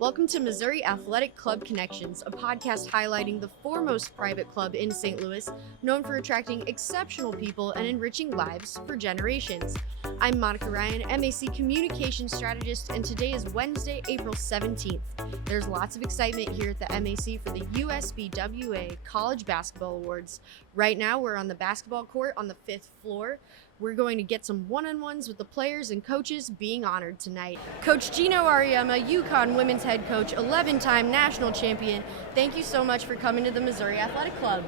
Welcome to Missouri Athletic Club Connections, a podcast highlighting the foremost private club in St. Louis, known for attracting exceptional people and enriching lives for generations. I'm Monica Ryan, MAC Communications Strategist, and today is Wednesday, April 17th. There's lots of excitement here at the MAC for the USBWA College Basketball Awards. Right now, we're on the basketball court on the 5th floor. We're going to get some one-on-ones with the players and coaches being honored tonight. Coach Geno Auriemma, UConn women's head coach, 11-time national champion. Thank you so much for coming to the Missouri Athletic Club.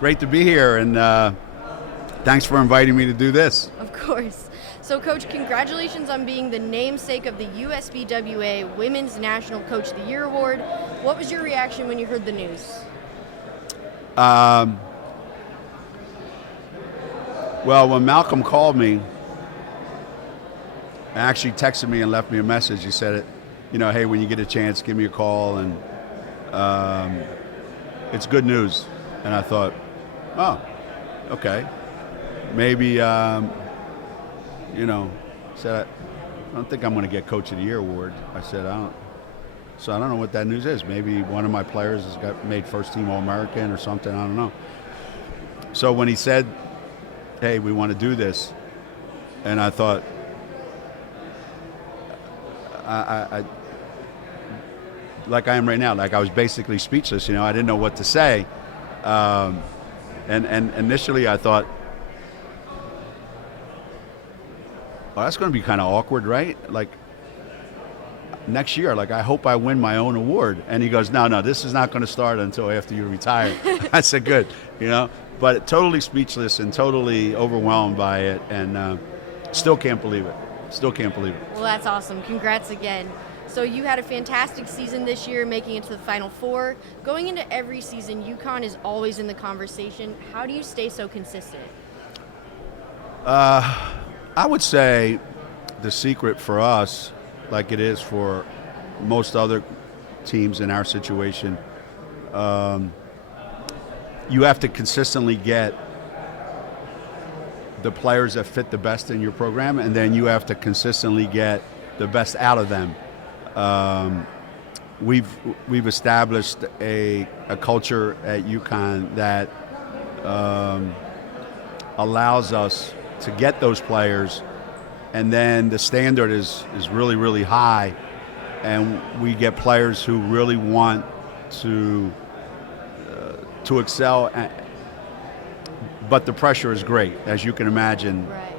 Great to be here, and thanks for inviting me to do this. Of course. So, Coach, congratulations on being the namesake of the USBWA Women's National Coach of the Year Award. What was your reaction when you heard the news? Well, when Malcolm called me, actually texted me and left me a message. He said, hey, when you get a chance, give me a call, and it's good news. And I thought, oh, okay. Maybe, said, I don't think I'm going to get Coach of the Year award. I said, I don't know what that news is. Maybe one of my players has got made first team All-American or something. I don't know. So when he said, hey, we want to do this, and I thought, I like I am right now, like I was basically speechless. I didn't know what to say, and initially I thought, well, that's going to be kind of awkward, right? Like next year, like I hope I win my own award. And he goes, no, this is not going to start until after you retire. I said, good, but totally speechless and totally overwhelmed by it, and still can't believe it. Well, that's awesome. Congrats again. So you had a fantastic season this year, making it to the Final Four. Going into every season, UConn is always in the conversation. How do you stay so consistent? I would say the secret for us, like it is for most other teams in our situation, you have to consistently get the players that fit the best in your program, and then you have to consistently get the best out of them. We've established a culture at UConn that allows us to get those players, and then the standard is really, really high, and we get players who really want to excel, but the pressure is great, as you can imagine, right,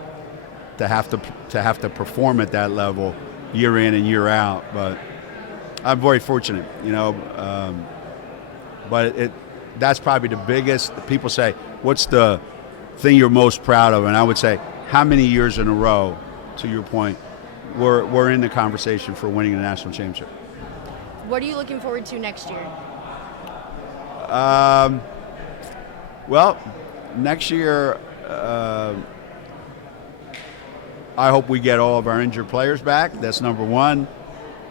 to have to perform at that level year in and year out. But I'm very fortunate, but that's probably the biggest. People say, what's the thing you're most proud of? And I would say, how many years in a row, to your point, we're in the conversation for winning the national championship. What are you looking forward to next year? Well, next year, I hope we get all of our injured players back. That's number one.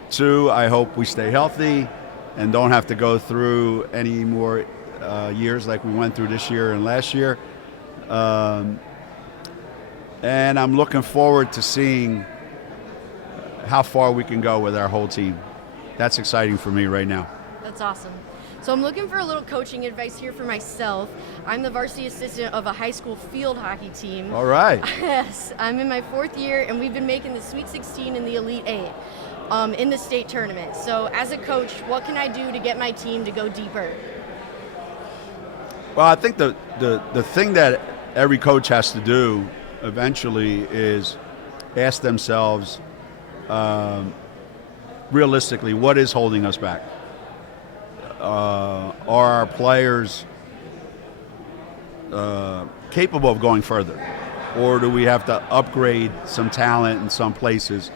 Two, I hope we stay healthy and don't have to go through any more years like we went through this year and last year. And I'm looking forward to seeing how far we can go with our whole team. That's exciting for me right now. That's awesome. So I'm looking for a little coaching advice here for myself. I'm the varsity assistant of a high school field hockey team. All right. Yes, I'm in my 4th year, and we've been making the Sweet 16 and the Elite 8 in the state tournament. So as a coach, what can I do to get my team to go deeper? Well, I think the thing that every coach has to do eventually is ask themselves, realistically, what is holding us back? Are our players capable of going further? Or do we have to upgrade some talent in some places?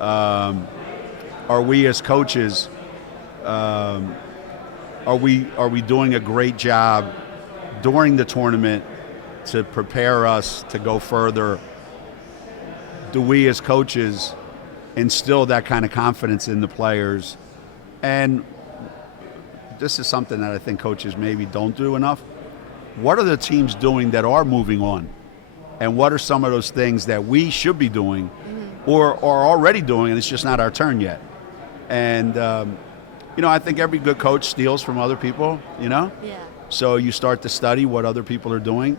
Are we as coaches, are we doing a great job during the tournament to prepare us to go further? Do we as coaches instill that kind of confidence in the players? And this is something that I think coaches maybe don't do enough. What are the teams doing that are moving on? And what are some of those things that we should be doing or are already doing, and it's just not our turn yet? And, I think every good coach steals from other people, Yeah. So you start to study what other people are doing.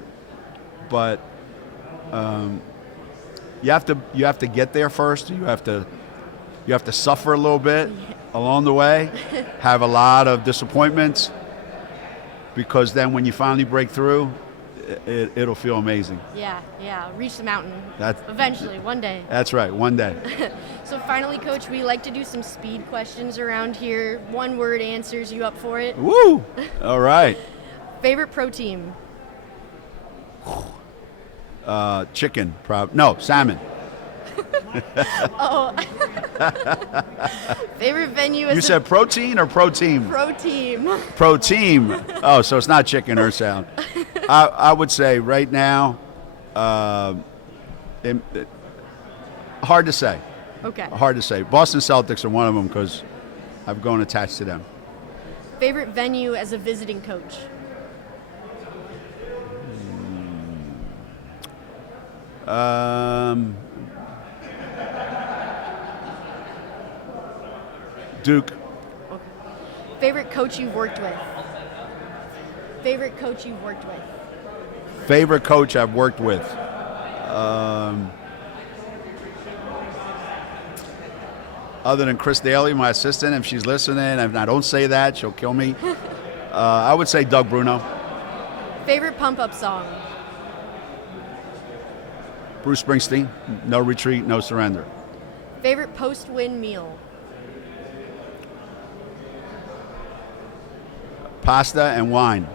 But you have to get there first. You have to suffer a little bit along the way, have a lot of disappointments, because then when you finally break through, it'll feel amazing. Yeah. Reach the mountain. That's eventually, one day. That's right, one day. So finally, Coach, we like to do some speed questions around here. 1-word answers. You up for it? Woo! All right. Favorite pro team? Chicken, salmon. Oh. Favorite venue? You said protein or pro team? Pro team. Pro team. Oh, so it's not chicken or salmon. I would say right now, hard to say. Okay. Hard to say. Boston Celtics are one of them because I've grown attached to them. Favorite venue as a visiting coach? Duke. Okay. Favorite coach you've worked with? Favorite coach you've worked with? Favorite coach I've worked with? Other than Chris Daly, my assistant, if she's listening, and I don't say that, she'll kill me. I would say Doug Bruno. Favorite pump-up song? Bruce Springsteen, No Retreat, No Surrender. Favorite post-win meal? Pasta and wine.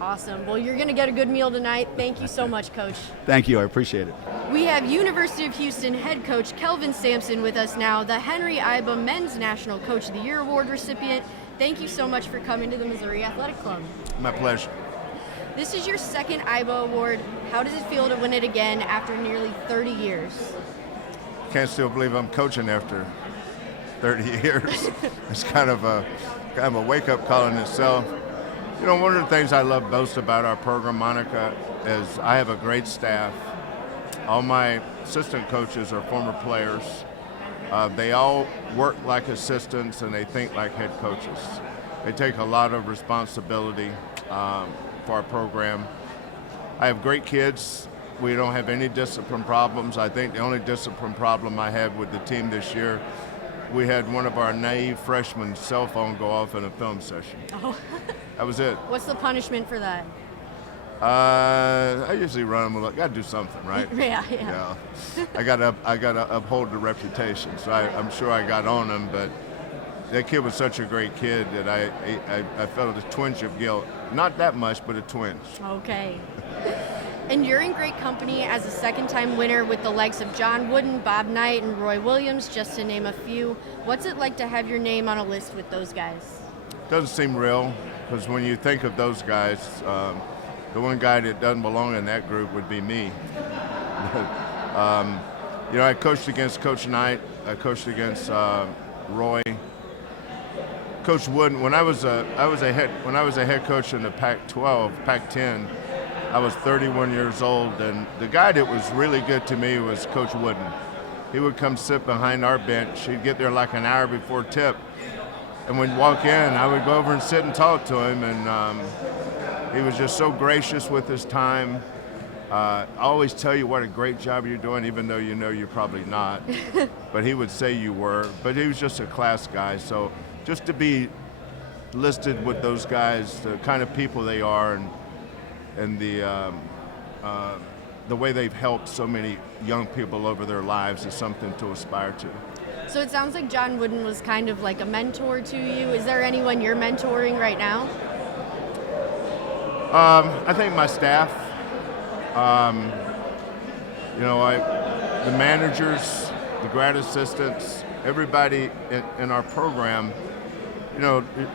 Awesome. Well, you're going to get a good meal tonight. Thank you so much, Coach. Thank you. I appreciate it. We have University of Houston head coach Kelvin Sampson with us now, the Henry Iba Men's National Coach of the Year Award recipient. Thank you so much for coming to the Missouri Athletic Club. My pleasure. This is your second IBA award. How does it feel to win it again after nearly 30 years? Can't still believe I'm coaching after 30 years. It's kind of a wake-up call in itself. One of the things I love most about our program, Monica, is I have a great staff. All my assistant coaches are former players. They all work like assistants and they think like head coaches. They take a lot of responsibility for our program. I have great kids. We don't have any discipline problems. I think the only discipline problem I had with the team this year, we had one of our naive freshmen cell phone go off in a film session. Oh. That was it. What's the punishment for that? I usually run them. Got to do something, right? Yeah. I got to uphold the reputation. So I'm sure I got on him, but that kid was such a great kid that I felt a twinge of guilt. Not that much, but a twinge. Okay. And you're in great company as a second-time winner with the likes of John Wooden, Bob Knight, and Roy Williams, just to name a few. What's it like to have your name on a list with those guys? Doesn't seem real, because when you think of those guys, the one guy that doesn't belong in that group would be me. I coached against Coach Knight. I coached against Roy. Coach Wooden. When I was a head coach in the Pac-12, Pac-10, I was 31 years old, and the guy that was really good to me was Coach Wooden. He would come sit behind our bench. He'd get there like an hour before tip, and when he'd walk in, I would go over and sit and talk to him, and he was just so gracious with his time. I always tell you what a great job you're doing, even though you know you're probably not. But he would say you were. But he was just a class guy. So just to be listed with those guys, the kind of people they are, and the way they've helped so many young people over their lives is something to aspire to. So it sounds like John Wooden was kind of like a mentor to you. Is there anyone you're mentoring right now? I think my staff, the managers, the grad assistants, everybody in our program,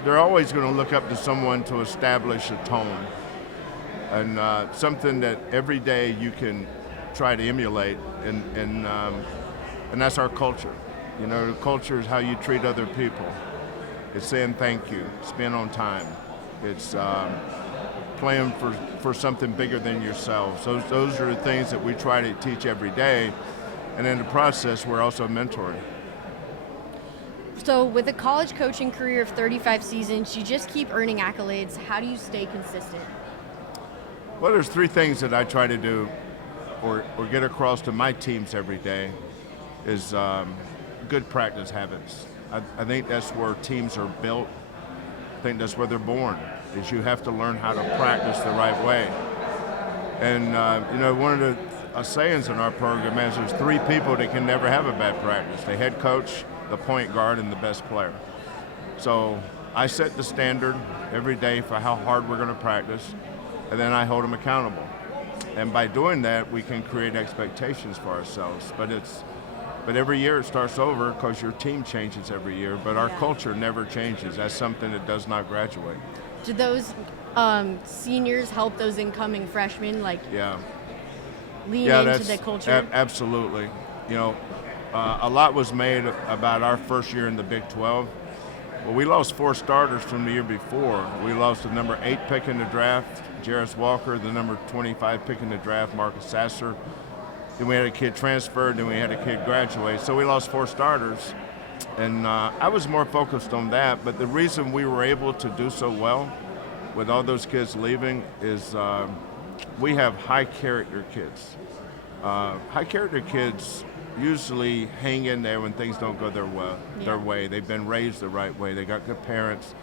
they're always going to look up to someone to establish a tone and something that every day you can try to emulate, and that's our culture. The culture is how you treat other people. It's saying thank you. It's being on time. It's playing for something bigger than yourself. So those are the things that we try to teach every day, and in the process, we're also mentoring. So with a college coaching career of 35 seasons, you just keep earning accolades. How do you stay consistent? Well, there's three things that I try to do or get across to my teams every day is good practice habits. I think that's where teams are built. I think that's where they're born, is you have to learn how to practice the right way. And, one of the sayings in our program is there's three people that can never have a bad practice: the head coach, the point guard, and the best player. So I set the standard every day for how hard we're going to practice, and then I hold them accountable. And by doing that, we can create expectations for ourselves. But every year it starts over because your team changes every year, but our culture never changes. That's something that does not graduate. Do those seniors help those incoming freshmen lean into the culture? Absolutely. A lot was made about our first year in the Big 12. Well, we lost 4 starters from the year before. We lost the number 8 pick in the draft, Jarris Walker, the number 25 pick in the draft, Marcus Sasser. Then we had a kid transferred, then we had a kid graduate. So we lost 4 starters. And I was more focused on that. But the reason we were able to do so well with all those kids leaving is we have high character kids. High character kids usually hang in there when things don't go their way. They've been raised the right way. They got good parents.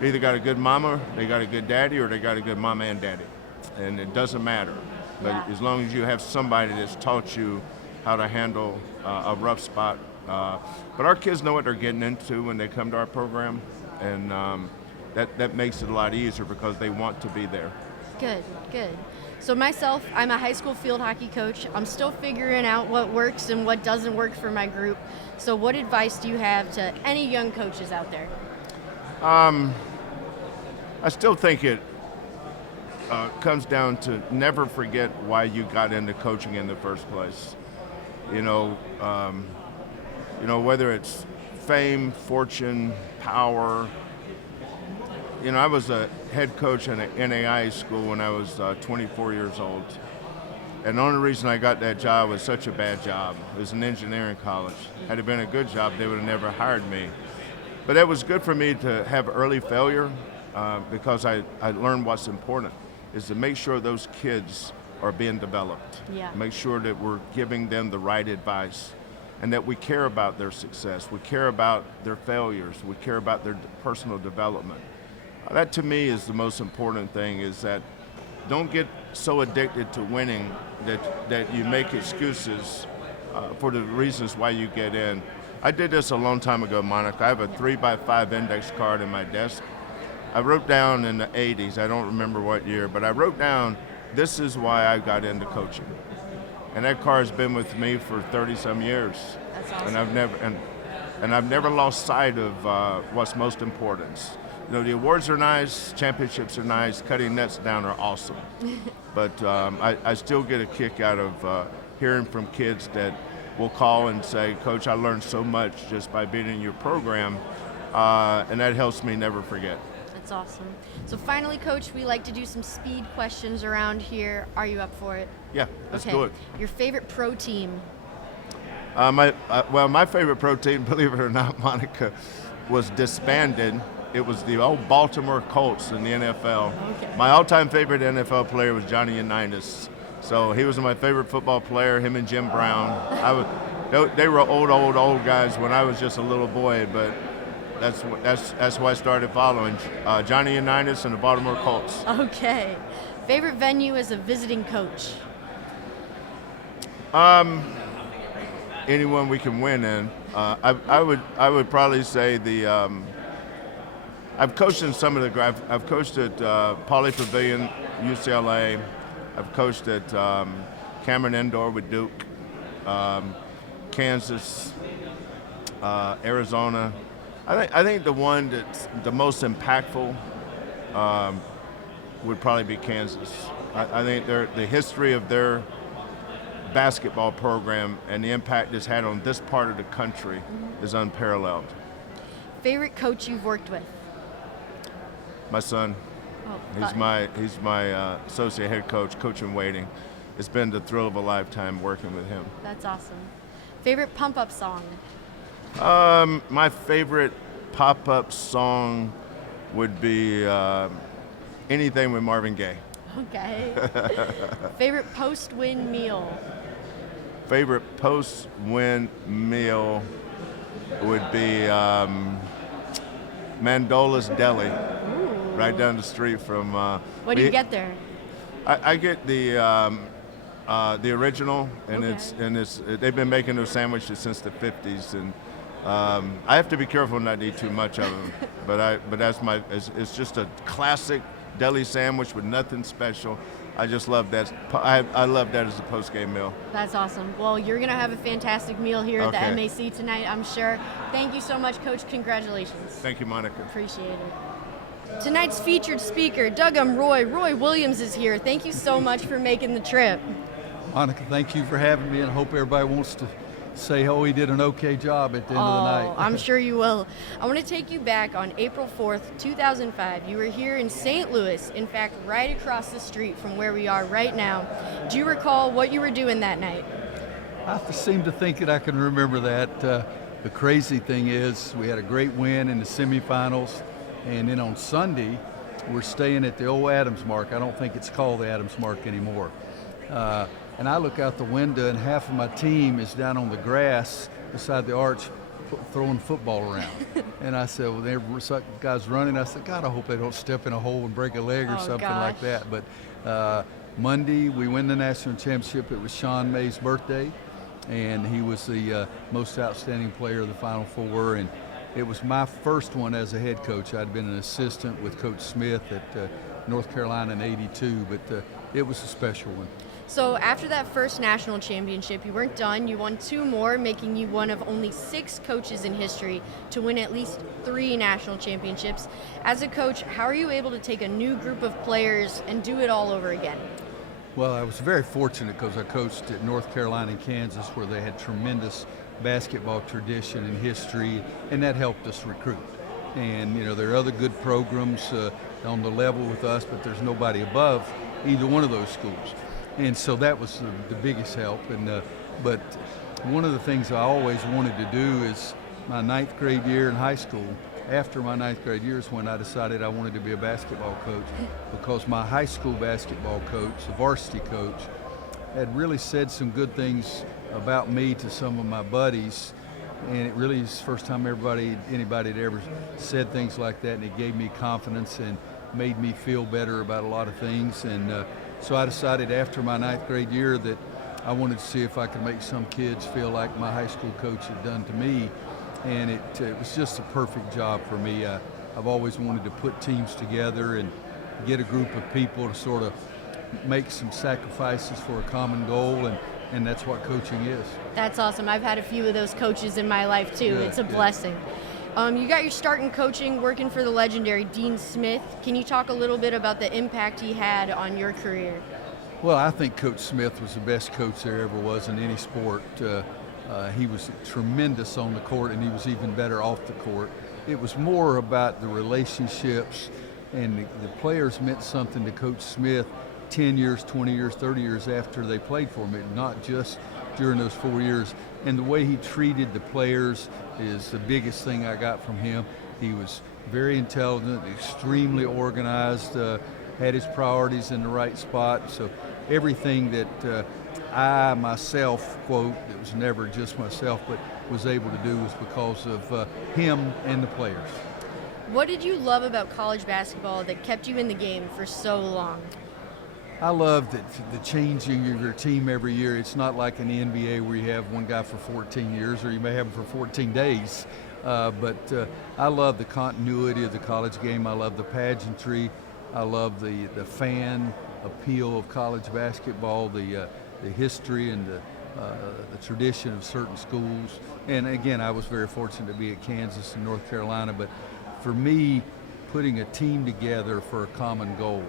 They either got a good mama, they got a good daddy, or they got a good mama and daddy. And it doesn't matter. But as long as you have somebody that's taught you how to handle a rough spot. But our kids know what they're getting into when they come to our program. And that makes it a lot easier because they want to be there. Good. So myself, I'm a high school field hockey coach. I'm still figuring out what works and what doesn't work for my group. So what advice do you have to any young coaches out there? I still think it comes down to never forget why you got into coaching in the first place. Whether it's fame, fortune, power. I was a head coach in an NAIA school when I was 24 years old. And the only reason I got that job was such a bad job. It was an engineering college. Had it been a good job, they would have never hired me. But it was good for me to have early failure because I learned what's important, is to make sure those kids are being developed. Make sure that we're giving them the right advice and that we care about their success. We care about their failures. We care about their personal development. That to me is the most important thing, is that don't get so addicted to winning that you make excuses for the reasons why you get in. I did this a long time ago, Monica. I have a 3x5 index card in my desk. I wrote down in the 80s, I don't remember what year, but I wrote down, this is why I got into coaching. And that card's been with me for 30-some years. That's awesome. And I've never lost sight of what's most important. The awards are nice, championships are nice, cutting nets down are awesome. But I still get a kick out of hearing from kids that will call and say, Coach, I learned so much just by being in your program, and that helps me never forget. That's awesome. So finally, Coach, we like to do some speed questions around here. Are you up for it? Yeah, let's do it. Your favorite pro team? My favorite pro team, believe it or not, Monica, was disbanded. It was the old Baltimore Colts in the NFL. Okay. My all-time favorite NFL player was Johnny Unitas. So he was my favorite football player, him and Jim Brown. They were old guys when I was just a little boy, but that's why I started following Johnny Unitas and the Baltimore Colts. Okay. Favorite venue as a visiting coach? Anyone we can win in. I would probably say the. I've coached in some of the. I've coached at Pauley Pavilion, UCLA. I've coached at Cameron Indoor with Duke, Kansas, Arizona. I think the one that's the most impactful would probably be Kansas. I think the history of their basketball program and the impact it's had on this part of the country is unparalleled. Favorite coach you've worked with? My son. He's my associate head coach in waiting. It's been the thrill of a lifetime working with him. That's awesome. Favorite pump-up song? My favorite pop-up song would be anything with Marvin Gaye. Okay. Favorite post-win meal? Favorite post-win meal would be Mandola's Deli, Ooh. right down the street from. What do you get there? I get the original, and Okay. they've been making those sandwiches since the 50s, and I have to be careful not to eat too much of them. but it's just a classic deli sandwich with nothing special. I just love that. I love that as a post-game meal. That's awesome. Well, you're going to have a fantastic meal here at the Okay. MAC tonight, I'm sure. Thank you so much, Coach. Congratulations. Thank you, Monica. Appreciate it. Tonight's featured speaker, Dougum Roy Williams, is here. Thank you so much for making the trip. Monica, thank you for having me, and I hope everybody wants to say, oh, he did an okay job at the end of the night. I'm sure you will. I want to take you back on April 4th, 2005. You were here in St. Louis, in fact, right across the street from where we are right now. Do you recall what you were doing that night? I seem to think that I can remember that. The crazy thing is we had a great win in the semifinals, and then on Sunday, we're staying at the old Adams Mark. I don't think it's called the Adams Mark anymore. And I look out the window, and half of my team is down on the grass beside the arch throwing football around. And I said, well, there were some guys running. I said, God, I hope they don't step in a hole and break a leg or something like that. But Monday, we win the national championship. It was Sean May's birthday, and he was the most outstanding player of the Final Four. And it was my first one as a head coach. I'd been an assistant with Coach Smith at North Carolina in '82, but it was a special one. So after that first national championship, you weren't done. You won 2 more, making you one of only 6 coaches in history to win at least 3 national championships. As a coach, how are you able to take a new group of players and do it all over again? Well, I was very fortunate because I coached at North Carolina and Kansas, where they had tremendous basketball tradition and history, and that helped us recruit. And, you know, there are other good programs on the level with us, but there's nobody above either one of those schools. And so that was the biggest help. And but one of the things I always wanted to do is my 9th grade year in high school. After my 9th grade year is when I decided I wanted to be a basketball coach, because my high school basketball coach, the varsity coach, had really said some good things about me to some of my buddies. And it really is the first time anybody had ever said things like that, and it gave me confidence and made me feel better about a lot of things. And so I decided after my 9th grade year that I wanted to see if I could make some kids feel like my high school coach had done to me. And it was just a perfect job for me. I've always wanted to put teams together and get a group of people to sort of make some sacrifices for a common goal, and that's what coaching is. That's awesome. I've had a few of those coaches in my life too. Good, it's a good. blessing. You got your start in coaching working for the legendary Dean Smith. Can you talk a little bit about the impact he had on your career? Well, I think Coach Smith was the best coach there ever was in any sport. He was tremendous on the court, and he was even better off the court. It was more about the relationships, and the players meant something to Coach Smith 10 years, 20 years, 30 years after they played for him, not just during those 4 years. And the way he treated the players is the biggest thing I got from him. He was very intelligent, extremely organized, had his priorities in the right spot. So everything that I myself, quote, it was never just myself, but was able to do was because of him and the players. What did you love about college basketball that kept you in the game for so long? I love that the changing of your team every year. It's not like in the NBA where you have one guy for 14 years, or you may have him for 14 days. But I love the continuity of the college game. I love the pageantry. I love the fan appeal of college basketball, the history and the tradition of certain schools. And again, I was very fortunate to be at Kansas and North Carolina. But for me, putting a team together for a common goal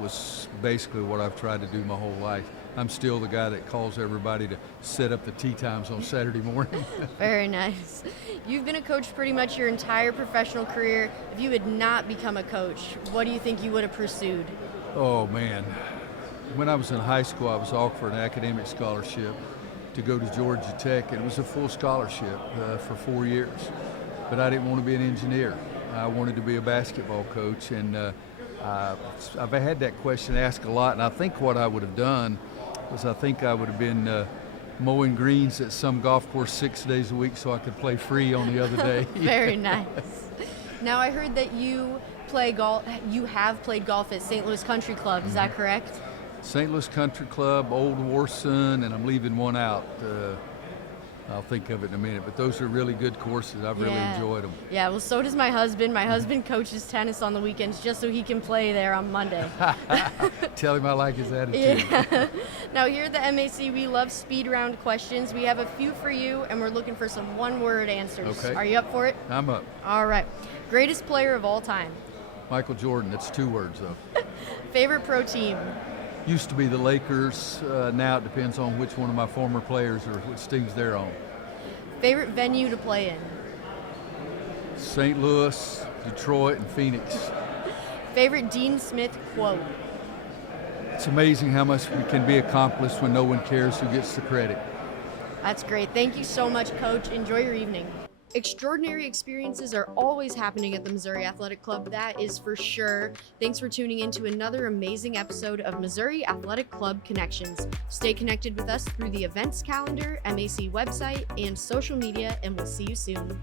was basically what I've tried to do my whole life. I'm still the guy that calls everybody to set up the tee times on Saturday morning. Very nice. You've been a coach pretty much your entire professional career. If you had not become a coach, what do you think you would have pursued? Oh man, when I was in high school, I was offered an academic scholarship to go to Georgia Tech. It was a full scholarship for 4 years, but I didn't want to be an engineer. I wanted to be a basketball coach, and I've had that question asked a lot, and I think what I would have done was I think I would have been mowing greens at some golf course 6 days a week so I could play free on the other day. Very nice. Now I heard that you play golf. You have played golf at St. Louis Country Club. Is that correct? St. Louis Country Club, Old Warson, and I'm leaving one out. I'll think of it in a minute, but those are really good courses. I've really enjoyed them. Yeah, well, so does my husband. My husband coaches tennis on the weekends just so he can play there on Monday. Tell him I like his attitude. Yeah. Now, here at the MAC, we love speed round questions. We have a few for you, and we're looking for some one-word answers. Okay. Are you up for it? I'm up. All right. Greatest player of all time? Michael Jordan. That's 2 words, though. Favorite pro team? Used to be the Lakers. Now it depends on which one of my former players or which teams they're on. Favorite venue to play in? St. Louis, Detroit, and Phoenix. Favorite Dean Smith quote? It's amazing how much can be accomplished when no one cares who gets the credit. That's great. Thank you so much, Coach. Enjoy your evening. Extraordinary experiences are always happening at the Missouri Athletic Club, that is for sure. Thanks for tuning in to another amazing episode of Missouri Athletic Club Connections. Stay connected with us through the events calendar, MAC website, and social media, and we'll see you soon.